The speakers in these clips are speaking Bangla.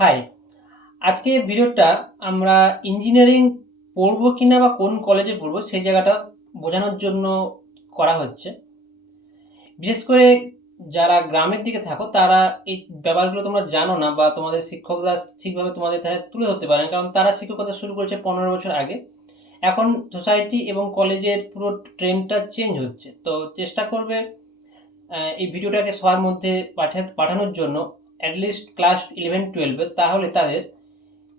হাই, আজকে ভিডিওটা আমরা ইঞ্জিনিয়ারিং পড়বো কিনা বা কোন কলেজে পড়বো সেই জায়গাটা বোঝানোর জন্য করা হচ্ছে। বিশেষ করে যারা গ্রামের দিকে থাকো তারা এই ব্যাপারগুলো তোমরা জানো না বা তোমাদের শিক্ষকরা ঠিকভাবে তোমাদের ধারে তুলে ধরতে পারে না, কারণ তারা শিক্ষকতা শুরু করেছে 15 বছর আগে। এখন সোসাইটি এবং কলেজের পুরো ট্রেন্ডটা চেঞ্জ হচ্ছে, তো চেষ্টা করবে এই ভিডিওটাকে সবার মধ্যে পাঠানোর জন্য। অ্যাটলিস্ট ক্লাস 11-12, তাহলে তাদের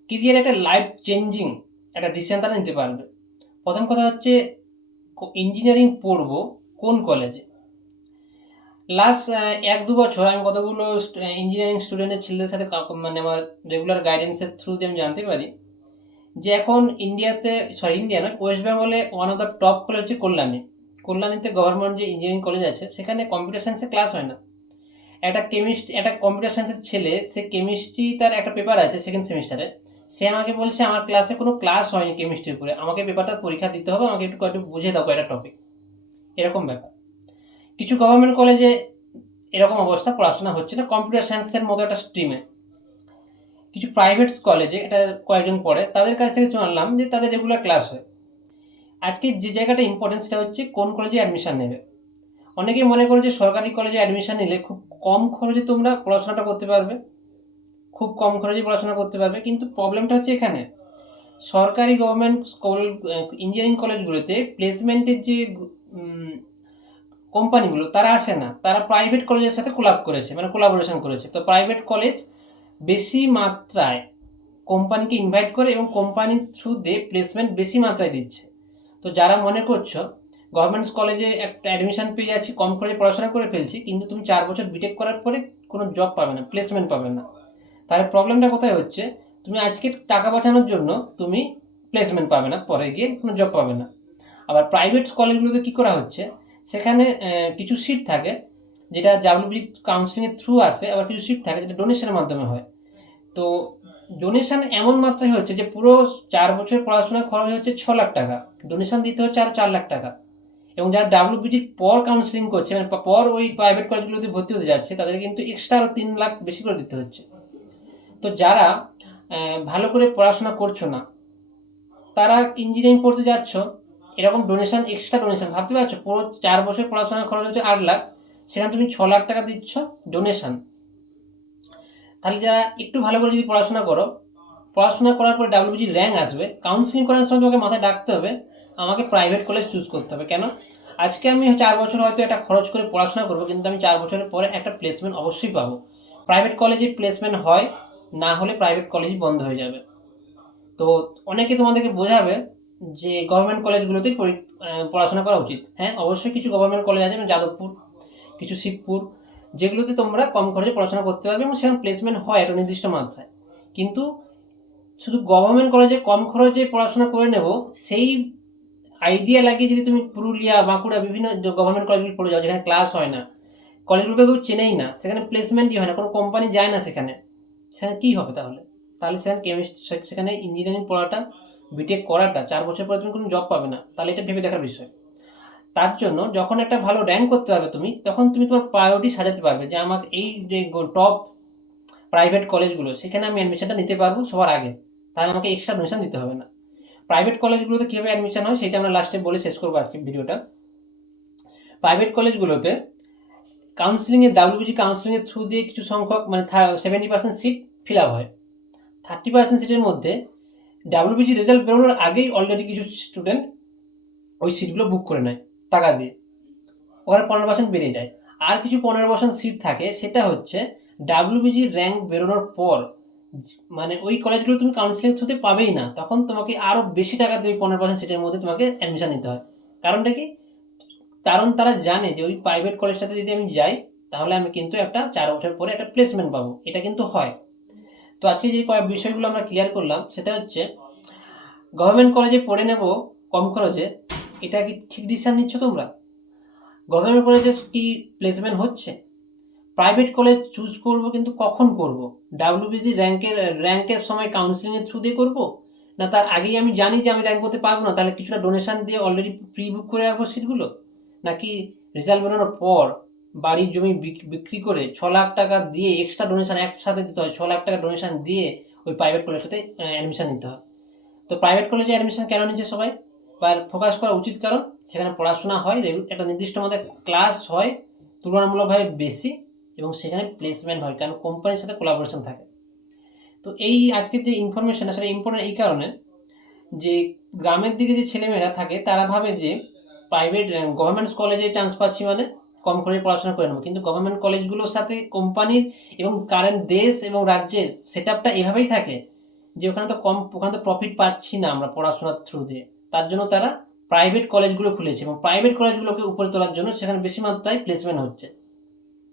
কেরিয়ার একটা লাইফ চেঞ্জিং একটা ডিসিশন তারা নিতে পারবে। প্রথম কথা হচ্ছে ইঞ্জিনিয়ারিং পড়বো কোন কলেজে। লাস্ট 1-2 বছর আমি কতগুলো ইঞ্জিনিয়ারিং স্টুডেন্টের ছেলেদের সাথে মানে আমার রেগুলার গাইডেন্সের থ্রু দিয়ে আমি জানতে পারি যে এখন ইন্ডিয়াতে, সরি ইন্ডিয়া নয়, ওয়েস্ট বেঙ্গলে one of the top college হচ্ছে কল্যাণী। কল্যাণীতে গভর্নমেন্ট যে ইঞ্জিনিয়ারিং কলেজ আছে সেখানে কম্পিউটার সায়েন্সে ক্লাস হয় না। একটা কম্পিউটার সায়েন্সের ছেলে, সে কেমিস্ট্রি, তার একটা পেপার আছে সেকেন্ড সেমিস্টারে, সে আমাকে বলছে আমার ক্লাসে কোনো ক্লাস হয়নি কেমিস্ট্রির উপরে, আমাকে পেপারটা পরীক্ষা দিতে হবে, আমাকে একটু বুঝে দাও কয়েকটা টপিক। এরকম ব্যাপার। কিছু গভর্নমেন্ট কলেজে এরকম অবস্থা, পড়াশোনা হচ্ছে না কম্পিউটার সায়েন্সের মতো একটা স্ট্রিমে। কিছু প্রাইভেট কলেজে এটা কয়েকজন পড়ে, তাদের কাছ থেকে জানলাম যে তাদের রেগুলার ক্লাস হয়। আজকে যে জায়গাটা ইম্পর্টেন্ট সেটা হচ্ছে কোন কলেজে অ্যাডমিশন নেবে। অনেকেই মনে করে যে সরকারি কলেজে অ্যাডমিশন নিলে খুব কম খরচে তোমরা পড়াশোনাটা করতে পারবে, খুব কম খরচে পড়াশোনা করতে পারবে, কিন্তু প্রবলেমটা হচ্ছে এখানে সরকারি গভর্নমেন্ট স্কুল ইঞ্জিনিয়ারিং কলেজগুলোতে প্লেসমেন্টের যে কোম্পানিগুলো তারা আসে না, তারা প্রাইভেট কলেজের সাথে করেছে, মানে কোলাবোরেশন করেছে। তো প্রাইভেট কলেজ বেশি মাত্রায় কোম্পানিকে ইনভাইট করে এবং কোম্পানির থ্রুতে প্লেসমেন্ট বেশি মাত্রায় দিচ্ছে। তো যারা মনে করছো গভর্নমেন্ট কলেজে একটা অ্যাডমিশন পেয়ে যাচ্ছি, কম খরচে পড়াশোনা করে ফেলছি, কিন্তু তুমি 4 বছর বিটেক করার পরে কোনো জব পাবে না, প্লেসমেন্ট পাবে না, তাহলে প্রবলেমটা কোথায় হচ্ছে? তুমি আজকে টাকা বাঁচানোর জন্য তুমি প্লেসমেন্ট পাবে না, পরে গিয়ে কোনো জব পাবে না। আবার প্রাইভেট কলেজগুলোতে কী করা হচ্ছে, সেখানে কিছু সিট থাকে যেটা ডাব্লিউবিজি কাউন্সিলিংয়ের থ্রু আসে, আবার কিছু সিট থাকে যেটা ডোনেশনের মাধ্যমে হয়। তো ডোনেশন এমন মাত্রায় হচ্ছে যে পুরো 4 বছরের পড়াশোনার খরচ হচ্ছে 6 লাখ টাকা, ডোনেশন দিতে হচ্ছে আর 4 লাখ টাকা। এবং যারা ডাব্লিউবিজির পর কাউন্সিলিং করছে, মানে পর ওই প্রাইভেট কলেজগুলোতে ভর্তি হতে যাচ্ছে, তাদের কিন্তু এক্সট্রা আরও 3 লাখ বেশি করে দিতে হচ্ছে। তো যারা ভালো করে পড়াশোনা করছো না, তারা ইঞ্জিনিয়ারিং পড়তে যাচ্ছ, এরকম ডোনেশন, এক্সট্রা ডোনেশন, ভাবতে পারছো পুরো 4 বছর পড়াশোনার খরচ হচ্ছে 8 লাখ, সেখানে তুমি 6 লাখ টাকা দিচ্ছ ডোনেশন। তাহলে যারা একটু ভালো করে যদি পড়াশোনা করো, পড়াশোনা করার পরে ডাব্লিউবিজি র্যাঙ্ক আসবে, কাউন্সিলিং করার সময় তোমাকে মাথায় ডাকতে হবে আমাকে প্রাইভেট কলেজ চুজ করতে হবে। কেন? আজকে আমি 4 বছর হয়তো একটা খরচ করে পড়াশোনা করবো, কিন্তু আমি 4 বছরের পরে একটা প্লেসমেন্ট অবশ্যই পাবো। প্রাইভেট কলেজে প্লেসমেন্ট হয়, না হলে প্রাইভেট কলেজই বন্ধ হয়ে যাবে। তো অনেকে তোমাদেরকে বোঝাবে যে গভর্নমেন্ট কলেজগুলোতেই পড়াশোনা করা উচিত। হ্যাঁ, অবশ্যই কিছু গভর্নমেন্ট কলেজ আছে, যেমন যাদবপুর, কিছু শিবপুর, যেগুলোতে তোমরা কম খরচে পড়াশোনা করতে পারবে এবং সেখানে প্লেসমেন্ট হয় একটা নির্দিষ্ট মাত্রায়। কিন্তু শুধু গভর্নমেন্ট কলেজে কম খরচে পড়াশোনা করে নেব, সেই আইডিয়া লাগিয়ে যদি তুমি পুরুলিয়া, বাঁকুড়া, বিভিন্ন গভর্নমেন্ট কলেজগুলো পড়ে যাও যেখানে ক্লাস হয় না, কলেজগুলোকে কেউ চেনেই না, সেখানে প্লেসমেন্টই হয় না, কোনো কোম্পানি যায় না সেখানে, সেখানে কী হবে তাহলে? তাহলে সেখানে সেখানে ইঞ্জিনিয়ারিং পড়াটা, বিটেক করাটা 4 বছর পরে তুমি কোনো জব পাবে না, তাহলে এটা ভেবে দেখার বিষয়। তার জন্য যখন একটা ভালো র্যাঙ্ক করতে পারবে তুমি, তখন তুমি তোমার প্রায়োরিটি সাজাতে পারবে যে আমাকে এই যে টপ প্রাইভেট কলেজগুলো, সেখানে আমি অ্যাডমিশনটা নিতে পারবো সবার আগে, তাহলে আমাকে এক্সট্রা ডোনেশন দিতে হবে না। প্রাইভেট কলেজগুলোতে কীভাবে অ্যাডমিশন হয় সেটা আমরা লাস্টে বলে শেষ করবো আজকে ভিডিওটা। প্রাইভেট কলেজগুলোতে কাউন্সিলিংয়ে, ডাব্লিউবিজি কাউন্সিলিংয়ের থ্রু দিয়ে কিছু সংখ্যক, মানে 70% সিট ফিল আপ হয়। 30% সিটের মধ্যে ডাব্লিউবিজি রেজাল্ট বেরোনোর আগেই অলরেডি কিছু স্টুডেন্ট ওই সিটগুলো বুক করে নেয় টাকা দিয়ে, ওখানে 15% বেড়ে যায়। আর কিছু 15% সিট থাকে, সেটা হচ্ছে ডাব্লিউবিজি র্যাঙ্ক বেরোনোর পর, মানে ওই কলেজগুলো তুমি কাউন্সিলিং থ্রুতে পাবেই না, তখন তোমাকে আরও বেশি টাকা দিয়ে ওই 15% সিটের মধ্যে তোমাকে অ্যাডমিশন নিতে হয়। কারণটা কি? কারণ তারা জানে যে ওই প্রাইভেট কলেজটাতে যদি আমি যাই, তাহলে আমি কিন্তু একটা 4 বছর পরে একটা প্লেসমেন্ট পাবো, এটা কিন্তু হয়। তো আজকে যে কয়েক বিষয়গুলো আমরা ক্লিয়ার করলাম, সেটা হচ্ছে গভর্নমেন্ট কলেজে পড়ে নেব কম খরচে, এটা কি ঠিক ডিসিশন নিচ্ছ তোমরা? গভর্নমেন্ট কলেজে কি প্লেসমেন্ট হচ্ছে? প্রাইভেট কলেজ চুজ করব, কিন্তু কখন করব? ডাব্লিউবিজি র্যাঙ্কের সময় কাউন্সিলিংয়ের থ্রু দিয়ে করবো, না তার আগেই আমি জানি যে আমি র্যাঙ্ক করতে পারবো না, তাহলে কিছুটা ডোনেশন দিয়ে অলরেডি প্রি বুক করে রাখবো সিটগুলো, নাকি রেজাল্ট বেরোনোর পর বাড়ির জমি বিক্রি করে 6 লাখ টাকা দিয়ে এক্সট্রা ডোনেশন একসাথে দিতে হয়, 6 লাখ টাকা ডোনেশন দিয়ে ওই প্রাইভেট কলেজটাতে অ্যাডমিশন নিতে হয়। তো প্রাইভেট কলেজে অ্যাডমিশন কেন নিচ্ছে সবাই, বা ফোকাস করা উচিত, কারণ সেখানে পড়াশোনা হয়, একটা নির্দিষ্ট মধ্যে ক্লাস হয় তুলনামূলকভাবে বেশি, এবং সেখানে প্লেসমেন্ট হয় কারণ কোম্পানির সাথে কোলাবোরেশন থাকে। তো এই আজকের যে ইনফরমেশন সেটা ইম্পর্টেন্ট এই কারণে যে গ্রামের দিকে যে ছেলেমেয়েরা থাকে তারা ভাবে যে প্রাইভেট গভর্নমেন্ট কলেজে চান্স পাচ্ছি মানে কম করে পড়াশোনা করে নেবো, কিন্তু গভর্নমেন্ট কলেজগুলোর সাথে কোম্পানির এবং কারেন্ট দেশ এবং রাজ্যের সেট আপটা এভাবেই থাকে যে ওখানে তো প্রফিট পাচ্ছি না আমরা পড়াশোনার থ্রু দিয়ে, তার জন্য তারা প্রাইভেট কলেজগুলো খুলেছে এবং প্রাইভেট কলেজগুলোকে উপরে তোলার জন্য সেখানে বেশি মাত্রায় প্লেসমেন্ট হচ্ছে।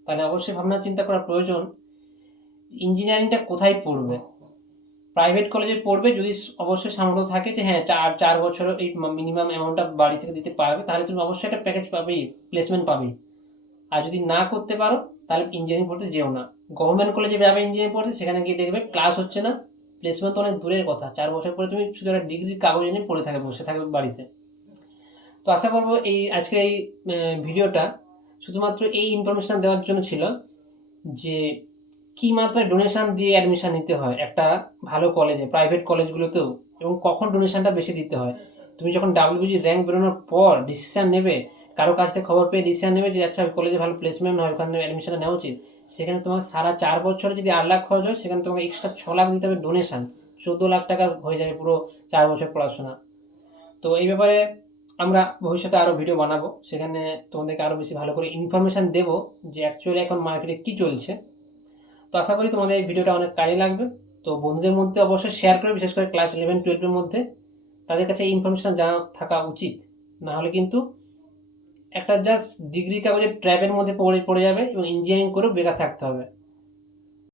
তাহলে অবশ্যই ভাবনা চিন্তা করা প্রয়োজন ইঞ্জিনিয়ারিংটা কোথায় পড়বে। প্রাইভেট কলেজে পড়বে যদি অবশ্যই সামর্থ্য থাকে যে হ্যাঁ 4 বছর এই মিনিমাম অ্যামাউন্টটা বাড়ি থেকে দিতে পারবে, তাহলে তুমি অবশ্যই একটা প্যাকেজ পাবেই, প্লেসমেন্ট পাবেই। আর যদি না করতে পারো তাহলে ইঞ্জিনিয়ারিং পড়তে যেও না। গভর্নমেন্ট কলেজে যাবে ইঞ্জিনিয়ারিং পড়তে, সেখানে গিয়ে দেখবে ক্লাস হচ্ছে না, প্লেসমেন্ট তো অনেক দূরের কথা, 4 বছর পরে তুমি শুধু একটা ডিগ্রির কাগজ নিয়ে পড়ে থাকবে, বসে থাকবে বাড়িতে। তো আশা করবো এই আজকের এই ভিডিওটা শুধুমাত্র এই ইনফরমেশন দেওয়ার জন্য ছিল যে কী মাত্রায় ডোনেশন দিয়ে অ্যাডমিশন নিতে হয় একটা ভালো কলেজে, প্রাইভেট কলেজগুলোতেও, এবং কখন ডোনেশনটা বেশি দিতে হয়। তুমি যখন ডাব্লিউবিজি র্যাঙ্ক বেরোনোর পর ডিসিশান নেবে, কারো কাছ থেকে খবর পেয়ে ডিসিশান নেবে যে আচ্ছা ওই কলেজে ভালো প্লেসমেন্ট হয়, ওখানে অ্যাডমিশনটা নেওয়া উচিত, সেখানে তোমার সারা 4 বছরে যদি 8 লাখ খরচ হয়, সেখানে তোমাকে এক্সট্রা 6 লাখ দিতে হবে ডোনেশন, 14 লাখ টাকা হয়ে যাবে পুরো 4 বছর পড়াশোনা। তো এই ব্যাপারে আমরা ভবিষ্যতে আরও ভিডিও বানাবো, সেখানে তোমাদেরকে আরও বেশি ভালো করে ইনফরমেশান দেবো যে অ্যাকচুয়ালি এখন মার্কেটে কী চলছে। তো আশা করি তোমাদের এই ভিডিওটা অনেক কাজে লাগবে। তো বন্ধুদের মধ্যে অবশ্যই শেয়ার করে, বিশেষ করে ক্লাস 11-12-এর মধ্যে তাদের কাছে এই ইনফরমেশান জানা থাকা উচিত, না হলে কিন্তু একটা জাস্ট ডিগ্রি কাগজের ট্র্যাপের মধ্যে পড়ে যাবে এবং ইঞ্জিনিয়ারিং করেও বেকার থাকতে হবে।